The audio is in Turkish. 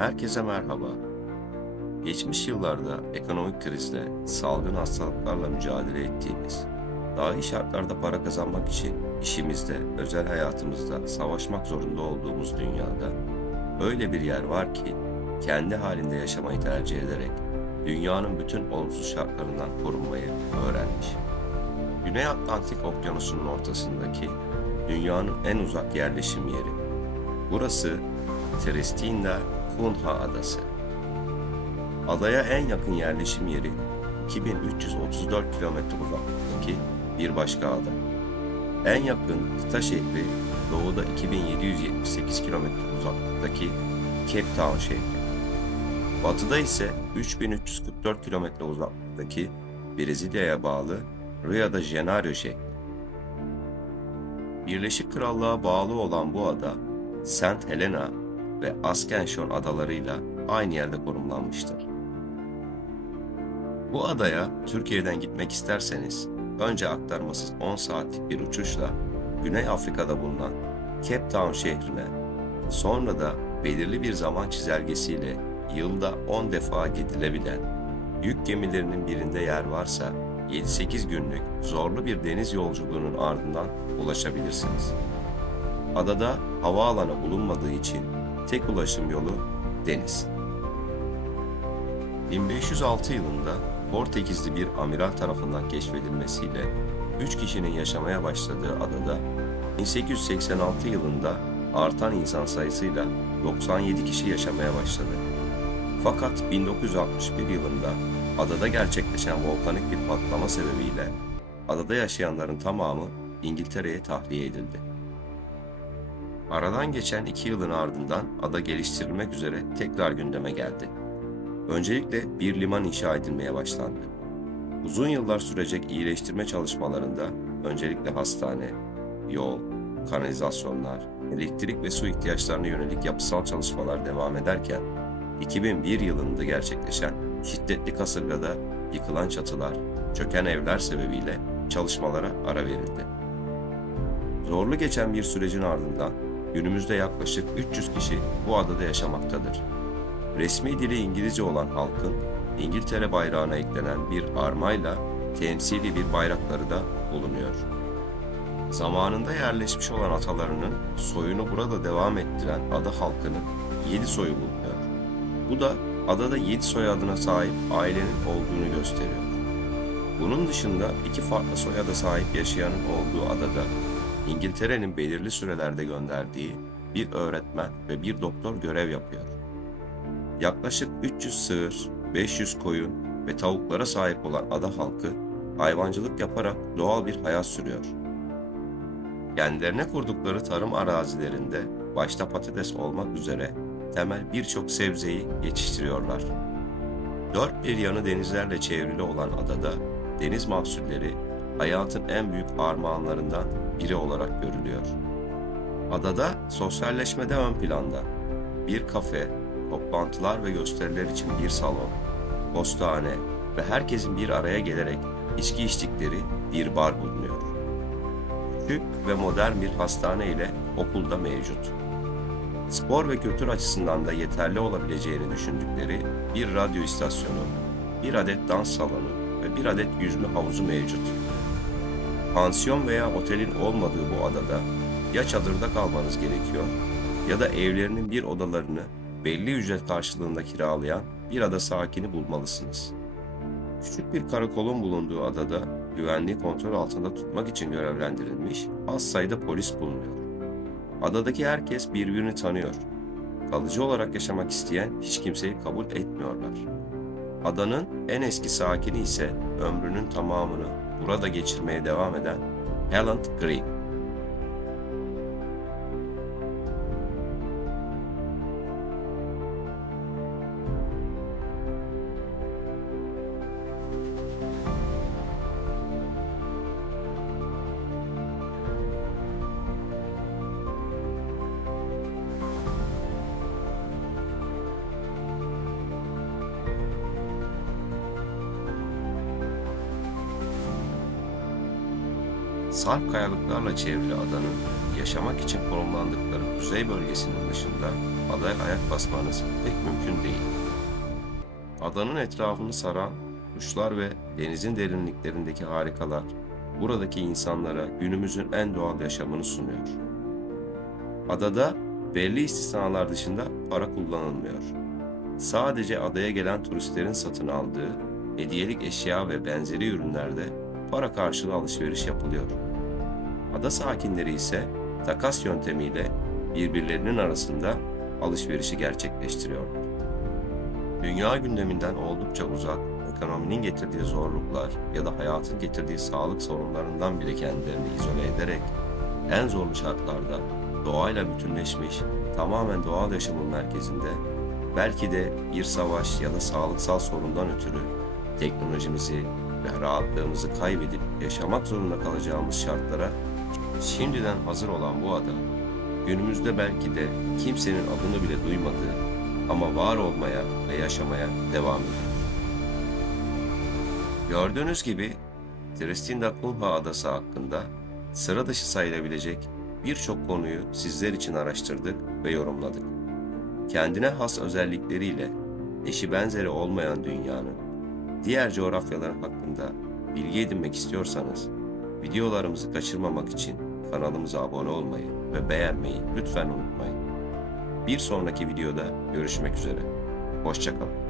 Herkese merhaba. Geçmiş yıllarda ekonomik krizle, salgın hastalıklarla mücadele ettiğimiz, daha iyi şartlarda para kazanmak için işimizde, özel hayatımızda savaşmak zorunda olduğumuz dünyada öyle bir yer var ki kendi halinde yaşamayı tercih ederek dünyanın bütün olumsuz şartlarından korunmayı öğrenmiş. Güney Atlantik Okyanusu'nun ortasındaki dünyanın en uzak yerleşim yeri. Burası Tristina Cunha Adası. Adaya en yakın yerleşim yeri 2334 kilometre uzaklıktaki bir başka ada. En yakın kıta şehri doğuda 2778 kilometre uzaklıktaki Cape Town şehri. Batıda ise 3344 kilometre uzaklıktaki Brezilya'ya bağlı Rio de Janeiro şehri. Birleşik Krallığa bağlı olan bu ada, Saint Helena ve Ascension adalarıyla aynı yerde konumlanmıştır. Bu adaya Türkiye'den gitmek isterseniz önce aktarmasız 10 saatlik bir uçuşla Güney Afrika'da bulunan Cape Town şehrine, sonra da belirli bir zaman çizelgesiyle yılda 10 defa gidilebilen yük gemilerinin birinde yer varsa 7-8 günlük zorlu bir deniz yolculuğunun ardından ulaşabilirsiniz. Adada havaalanı bulunmadığı için tek ulaşım yolu deniz. 1506 yılında Portekizli bir amiral tarafından keşfedilmesiyle 3 kişinin yaşamaya başladığı adada 1886 yılında artan insan sayısıyla 97 kişi yaşamaya başladı. Fakat 1961 yılında adada gerçekleşen volkanik bir patlama sebebiyle adada yaşayanların tamamı İngiltere'ye tahliye edildi. Aradan geçen 2 yılın ardından ada geliştirilmek üzere tekrar gündeme geldi. Öncelikle bir liman inşa edilmeye başlandı. Uzun yıllar sürecek iyileştirme çalışmalarında öncelikle hastane, yol, kanalizasyonlar, elektrik ve su ihtiyaçlarına yönelik yapısal çalışmalar devam ederken 2001 yılında gerçekleşen şiddetli kasırgada yıkılan çatılar, çöken evler sebebiyle çalışmalara ara verildi. Zorlu geçen bir sürecin ardından günümüzde yaklaşık 300 kişi bu adada yaşamaktadır. Resmi dili İngilizce olan halkın İngiltere bayrağına eklenen bir armayla temsili bir bayrakları da bulunuyor. Zamanında yerleşmiş olan atalarının soyunu burada devam ettiren ada halkının 7 soyu bulunuyor. Bu da adada 7 soyadına sahip ailenin olduğunu gösteriyor. Bunun dışında 2 farklı soyada sahip yaşayanın olduğu adada İngiltere'nin belirli sürelerde gönderdiği bir öğretmen ve bir doktor görev yapıyor. Yaklaşık 300 sığır, 500 koyun ve tavuklara sahip olan ada halkı hayvancılık yaparak doğal bir hayat sürüyor. Kendilerine kurdukları tarım arazilerinde başta patates olmak üzere temel birçok sebzeyi yetiştiriyorlar. Dört bir yanı denizlerle çevrili olan adada deniz mahsulleri hayatın en büyük armağanlarından biri olarak görülüyor. Adada sosyalleşme de ön planda. Bir kafe, toplantılar ve gösteriler için bir salon, postane ve herkesin bir araya gelerek içki içtikleri bir bar bulunuyor. Küçük ve modern bir hastane ile okul da mevcut. Spor ve kültür açısından da yeterli olabileceğini düşündükleri bir radyo istasyonu, bir adet dans salonu ve bir adet yüzme havuzu mevcut. Pansiyon veya otelin olmadığı bu adada ya çadırda kalmanız gerekiyor ya da evlerinin bir odalarını belli ücret karşılığında kiralayan bir ada sakini bulmalısınız. Küçük bir karakolun bulunduğu adada güvenliği kontrol altında tutmak için görevlendirilmiş az sayıda polis bulunuyor. Adadaki herkes birbirini tanıyor. Kalıcı olarak yaşamak isteyen hiç kimseyi kabul etmiyorlar. Adanın en eski sakini ise ömrünün tamamını burada geçirmeye devam eden Helen Green. Sarp kayalıklarla çevrili adanın yaşamak için konumlandıkları kuzey bölgesinin dışında adaya ayak basmanız pek mümkün değil. Adanın etrafını saran kuşlar ve denizin derinliklerindeki harikalar buradaki insanlara günümüzün en doğal yaşamını sunuyor. Adada belli istisnalar dışında para kullanılmıyor. Sadece adaya gelen turistlerin satın aldığı hediyelik eşya ve benzeri ürünlerde para karşılığı alışveriş yapılıyor. Ada sakinleri ise takas yöntemiyle birbirlerinin arasında alışverişi gerçekleştiriyorlar. Dünya gündeminden oldukça uzak, ekonominin getirdiği zorluklar ya da hayatın getirdiği sağlık sorunlarından bile kendilerini izole ederek en zorlu şartlarda doğayla bütünleşmiş, tamamen doğal yaşamın merkezinde, belki de bir savaş ya da sağlıksal sorundan ötürü teknolojimizi ve rahatlığımızı kaybedip yaşamak zorunda kalacağımız şartlara şimdiden hazır olan bu ada, günümüzde belki de kimsenin adını bile duymadığı ama var olmaya ve yaşamaya devam ediyor. Gördüğünüz gibi Tristan da Cunha Adası hakkında sıra dışı sayılabilecek birçok konuyu sizler için araştırdık ve yorumladık. Kendine has özellikleriyle eşi benzeri olmayan dünyanın diğer coğrafyalar hakkında bilgi edinmek istiyorsanız, videolarımızı kaçırmamak için kanalımıza abone olmayı ve beğenmeyi lütfen unutmayın. Bir sonraki videoda görüşmek üzere. Hoşça kalın.